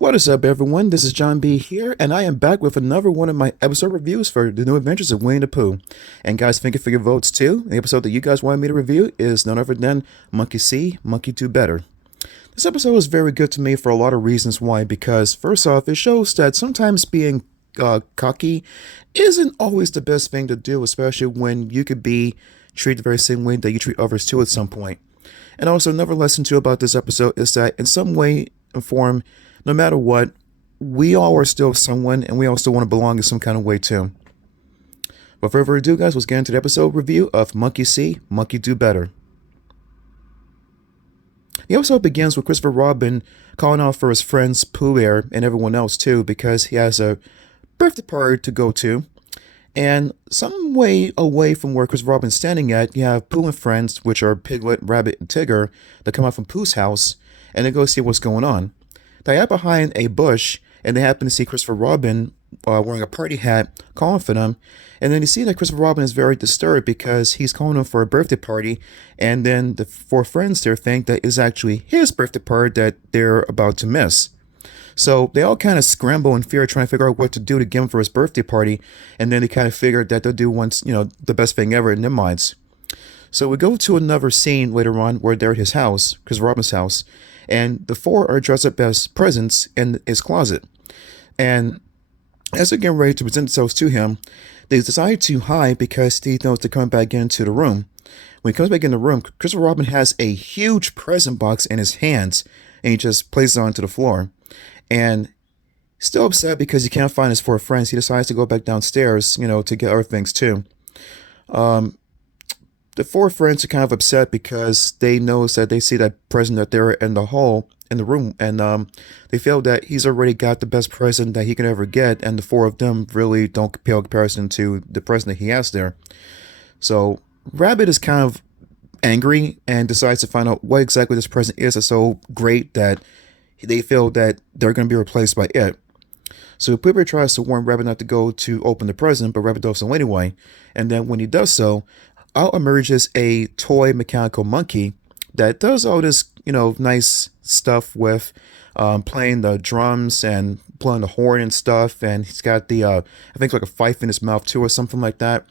What is up, everyone? This is John B here, and I am back with another one of my episode reviews for the new adventures of Winnie the Pooh. And guys, thank you for your votes too. The episode that you guys wanted me to review is none other than Monkey See, Monkey Do Better. This episode was very good to me for a lot of reasons. Why? Because first off, it shows that sometimes being cocky isn't always the best thing to do, especially when you could be treated the very same way that you treat others too at some point. And also, another lesson too about this episode is that in some way and form, no matter what, we all are still someone and we all still want to belong in some kind of way too. Without further ado, guys, let's get into the episode review of Monkey See, Monkey Do Better. The episode begins with Christopher Robin calling out for his friends Pooh Bear and everyone else too because he has a birthday party to go to. And some way away from where Christopher Robin's standing at, you have Pooh and friends, which are Piglet, Rabbit, and Tigger, that come out from Pooh's house and they go see what's going on. They are behind a bush, and they happen to see Christopher Robin wearing a party hat, calling for them. And then you see that Christopher Robin is very disturbed because he's calling them for a birthday party, and then the four friends there think that is actually his birthday party that they're about to miss. So they all kind of scramble in fear, trying to figure out what to do to give him for his birthday party, and then they kind of figure that they'll do once, the best thing ever in their minds. So we go to another scene later on where they're at his house, Chris Robin's house, and the four are dressed up as presents in his closet. And as they're getting ready to present themselves to him, they decide to hide because he knows they're coming back into the room. When he comes back in the room, Christopher Robin has a huge present box in his hands, and he just places it onto the floor. And still upset because he can't find his four friends, he decides to go back downstairs, to get other things too. The four friends are kind of upset because they notice that they see that present that they're in the hall in the room, and they feel that he's already got the best present that he can ever get, and the four of them really don't pale comparison to the present that he has there. So Rabbit is kind of angry and decides to find out what exactly this present is that's so great that they feel that they're going to be replaced by it. So Pooh tries to warn Rabbit not to go to open the present, but Rabbit does so anyway. And then when he does so, out emerges a toy mechanical monkey that does all this, nice stuff with playing the drums and blowing the horn and stuff. And he's got the, I think like a fife in his mouth too or something like that.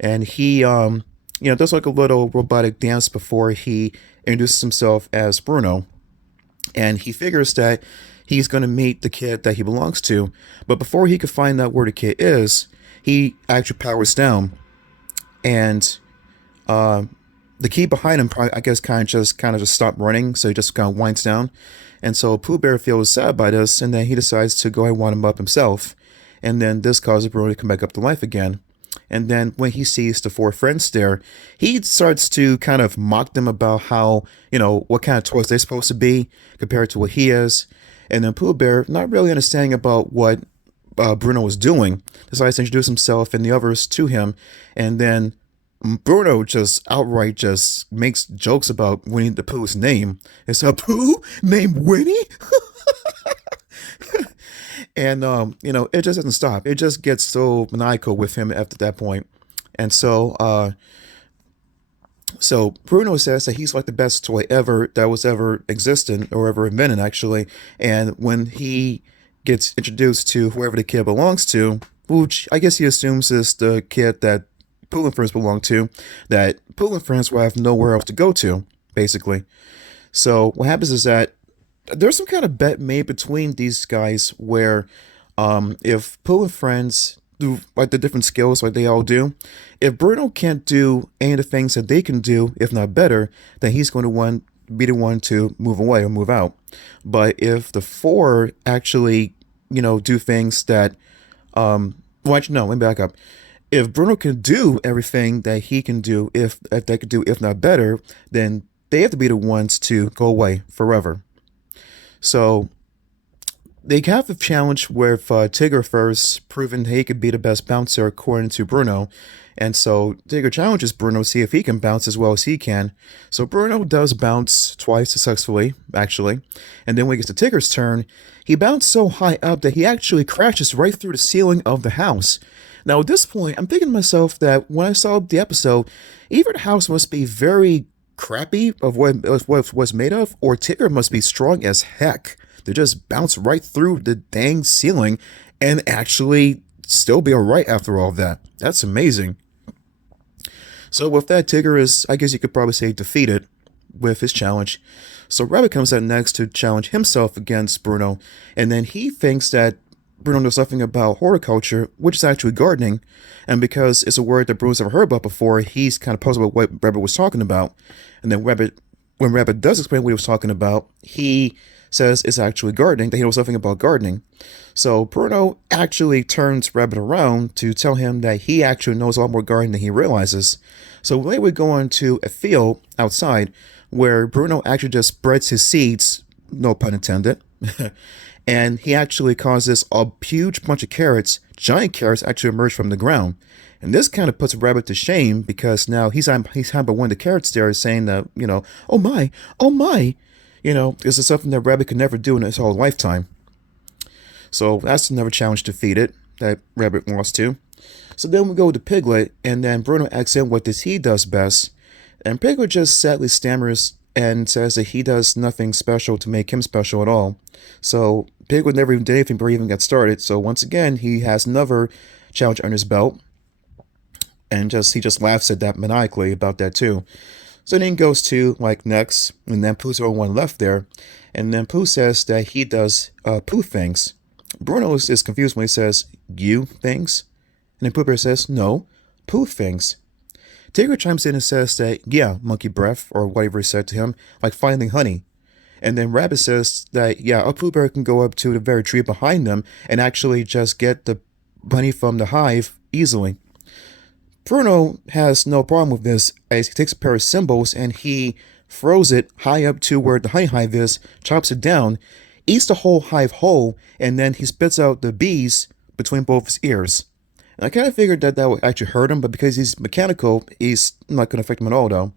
And he, does like a little robotic dance before he introduces himself as Bruno. And he figures that he's going to meet the kid that he belongs to. But before he could find out where the kid is, he actually powers down. And the key behind him, probably, I guess, kind of just stopped running, so he just kind of winds down, and so Pooh Bear feels sad by this, and then he decides to go ahead and wind him up himself, and then this causes Bruno to come back up to life again. And then when he sees the four friends there, he starts to kind of mock them about how, what kind of toys they're supposed to be compared to what he is, and then Pooh Bear, not really understanding about what Bruno was doing, decides to introduce himself and the others to him, and then Bruno just outright just makes jokes about Winnie the Pooh's name. It's a Pooh named Winnie? And, it just doesn't stop. It just gets so maniacal with him after that point. And so Bruno says that he's like the best toy ever that was ever existent or ever invented, actually. And when he gets introduced to whoever the kid belongs to, which I guess he assumes is the kid that Pooh and friends belong to, that Pooh and friends will have nowhere else to go to, basically. So what happens is that there's some kind of bet made between these guys where if Pooh and friends do like the different skills like they all do, if Bruno can't do any of the things that they can do, if not better, then he's going to be the one to move away or move out. But if the four actually, do things that, actually, no, let me back up. If Bruno can do everything that he can do, if they could do, if not better, then they have to be the ones to go away forever. So they have a challenge with Tigger first, proving he could be the best bouncer according to Bruno. And so Tigger challenges Bruno to see if he can bounce as well as he can. So Bruno does bounce twice successfully, actually. And then when it gets to Tigger's turn, he bounced so high up that he actually crashes right through the ceiling of the house. Now, at this point, I'm thinking to myself that when I saw the episode, either the house must be very crappy of what it was made of, or Tigger must be strong as heck They just bounce right through the dang ceiling and actually still be alright after all that. That's amazing. So with that, Tigger is, I guess you could probably say, defeated with his challenge. So Rabbit comes out next to challenge himself against Bruno, and then he thinks that Bruno knows something about horticulture, which is actually gardening, and because it's a word that Bruno's never heard about before, he's kind of puzzled about what Rabbit was talking about. And then when Rabbit does explain what he was talking about, he says it's actually gardening, that he knows something about gardening. So Bruno actually turns Rabbit around to tell him that he actually knows a lot more gardening than he realizes. So later we go on to a field outside where Bruno actually just spreads his seeds, no pun intended, and he actually causes a huge bunch of carrots, giant carrots actually emerge from the ground. And this kind of puts Rabbit to shame because now he's had by one of the carrots there saying that, oh my, this is something that Rabbit could never do in his whole lifetime. So that's another challenge defeated that Rabbit lost to. So then we go to Piglet, and then Bruno asks him what he does best. And Piglet just sadly stammers and says that he does nothing special to make him special at all. So Piglet never even did anything before he even got started. So once again, he has another challenge on his belt. And he just laughs at that maniacally about that too. So then he goes to next, and then Pooh's the only one left there. And then Pooh says that he does Pooh things. Bruno is confused when he says, you things? And then Pooh Bear says, no, Pooh things. Tigger chimes in and says that, yeah, monkey breath, or whatever he said to him, like finding honey. And then Rabbit says that, yeah, a Pooh Bear can go up to the very tree behind them and actually just get the honey from the hive easily. Bruno has no problem with this as he takes a pair of cymbals and he throws it high up to where the honey hive is, chops it down, eats the whole hive whole, and then he spits out the bees between both his ears. And I kind of figured that would actually hurt him, but because he's mechanical, he's not going to affect him at all, though.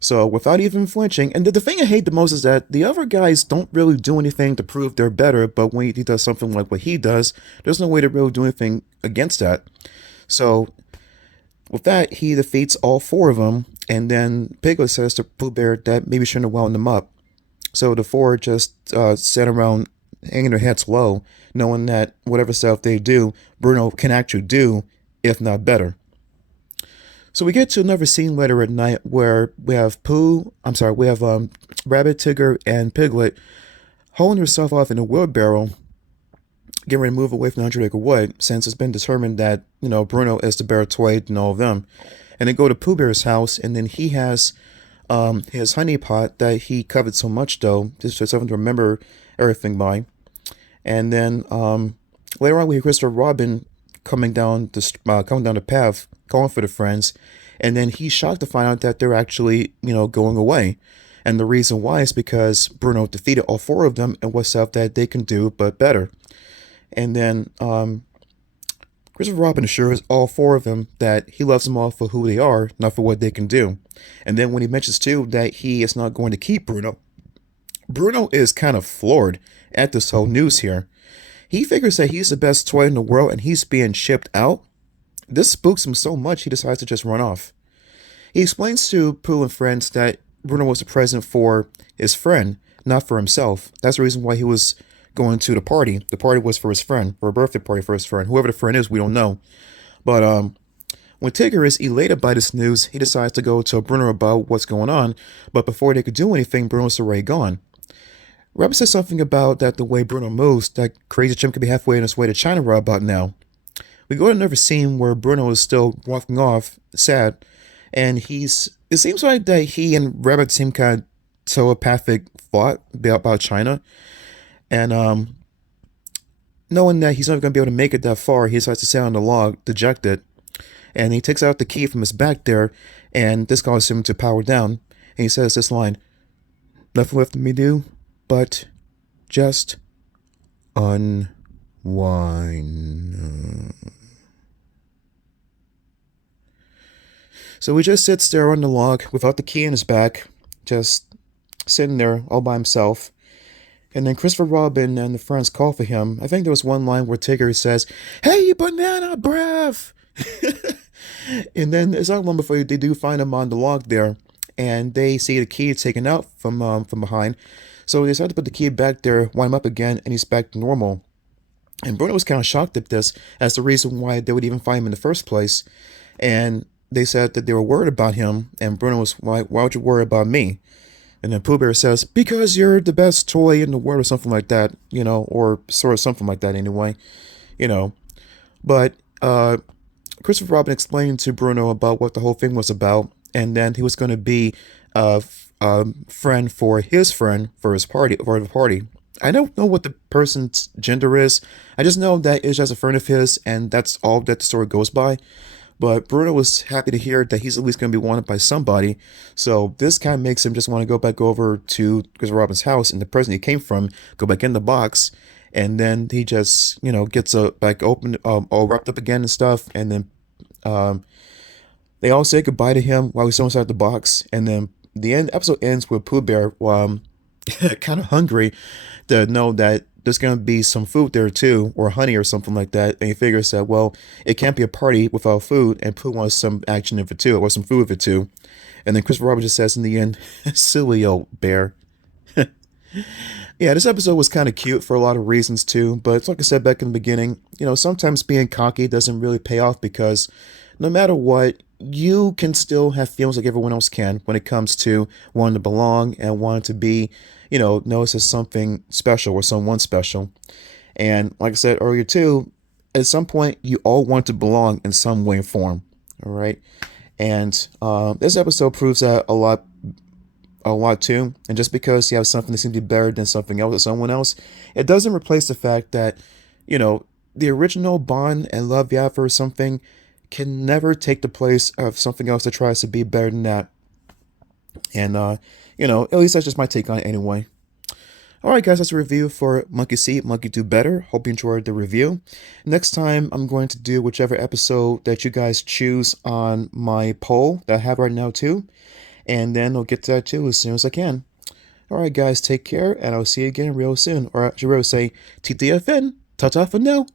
So, without even flinching, and the thing I hate the most is that the other guys don't really do anything to prove they're better, but when he does something like what he does, there's no way to really do anything against that. So, with that, he defeats all four of them, and then Piglet says to Pooh Bear that maybe shouldn't have wound them up. So the four just sat around hanging their heads low, knowing that whatever stuff they do, Bruno can actually do, if not better. So we get to another scene later at night where we have Rabbit, Tigger, and Piglet hauling herself off in a wheelbarrow, getting ready to move away from 100 Acre Wood, since it's been determined that, Bruno is the better toy than all of them. And they go to Pooh Bear's house, and then he has his honey pot that he coveted so much, though, just for something to remember everything by. And then later on, we hear Christopher Robin coming down the path, calling for the friends, and then he's shocked to find out that they're actually, going away. And the reason why is because Bruno defeated all four of them and what stuff that they can do but better. And then Christopher Robin assures all four of them that he loves them all for who they are, not for what they can do. And then when he mentions too that he is not going to keep Bruno, Bruno is kind of floored at this whole news here. He figures that he's the best toy in the world and he's being shipped out. This spooks him so much he decides to just run off. He explains to Pooh and friends that Bruno was a present for his friend, not for himself. That's the reason why he was going to the party. The party was for his friend, for a birthday party for his friend. Whoever the friend is, we don't know. But when Tigger is elated by this news, he decides to go tell Bruno about what's going on. But before they could do anything, Bruno's already gone. Rabbit says something about that the way Bruno moves, that crazy chimp could be halfway on his way to China right about now. We go to another scene where Bruno is still walking off, sad, and it seems like that he and Rabbit seem kind of telepathic thought about China. And knowing that he's not going to be able to make it that far, he decides to sit on the log, dejected. And he takes out the key from his back there, and this causes him to power down. And he says this line, "Nothing left for me to do but just unwind." So he just sits there on the log without the key in his back, just sitting there all by himself. And then Christopher Robin and the friends call for him. I think there was one line where Tigger says, "Hey, banana breath!" And then there's not long before they do find him on the log there, and they see the key taken out from behind. So they decided to put the key back there, wind him up again, and he's back to normal. And Bruno was kind of shocked at this as the reason why they would even find him in the first place. And they said that they were worried about him. And Bruno was like, why would you worry about me? And then Pooh Bear says, because you're the best toy in the world or something like that, or sort of something like that anyway, you know. But Christopher Robin explained to Bruno about what the whole thing was about. And then he was going to be a friend for his friend for his party, for the party. I don't know what the person's gender is. I just know that it's just a friend of his, and that's all that the story goes by. But Bruno was happy to hear that he's at least going to be wanted by somebody. So this kind of makes him just want to go back over to Christopher Robin's house and the person he came from, go back in the box. And then he just, gets back open, all wrapped up again and stuff. And then um, they all say goodbye to him while he's still inside the box. And then the episode ends with Pooh Bear kind of hungry to know that there's going to be some food there too, or honey or something like that. And he figures that, well, it can't be a party without food, and Pooh wants some action of it too, or some food of it too. And then Christopher Robin just says in the end, silly old bear. Yeah, this episode was kind of cute for a lot of reasons too, but it's like I said back in the beginning, sometimes being cocky doesn't really pay off because no matter what, you can still have feelings like everyone else can when it comes to wanting to belong and wanting to be, noticed as something special or someone special. And like I said earlier too, at some point you all want to belong in some way or form. All right. And this episode proves that a lot too. And just because you have something that seems to be better than something else or someone else, it doesn't replace the fact that, the original bond and love you have for something can never take the place of something else that tries to be better than that. And, at least that's just my take on it anyway. Alright guys, that's a review for Monkey See, Monkey Do Better. Hope you enjoyed the review. Next time, I'm going to do whichever episode that you guys choose on my poll that I have right now too. And then I'll get to that too as soon as I can. Alright guys, take care, and I'll see you again real soon. Or I should really say, TTFN, ta-ta for now.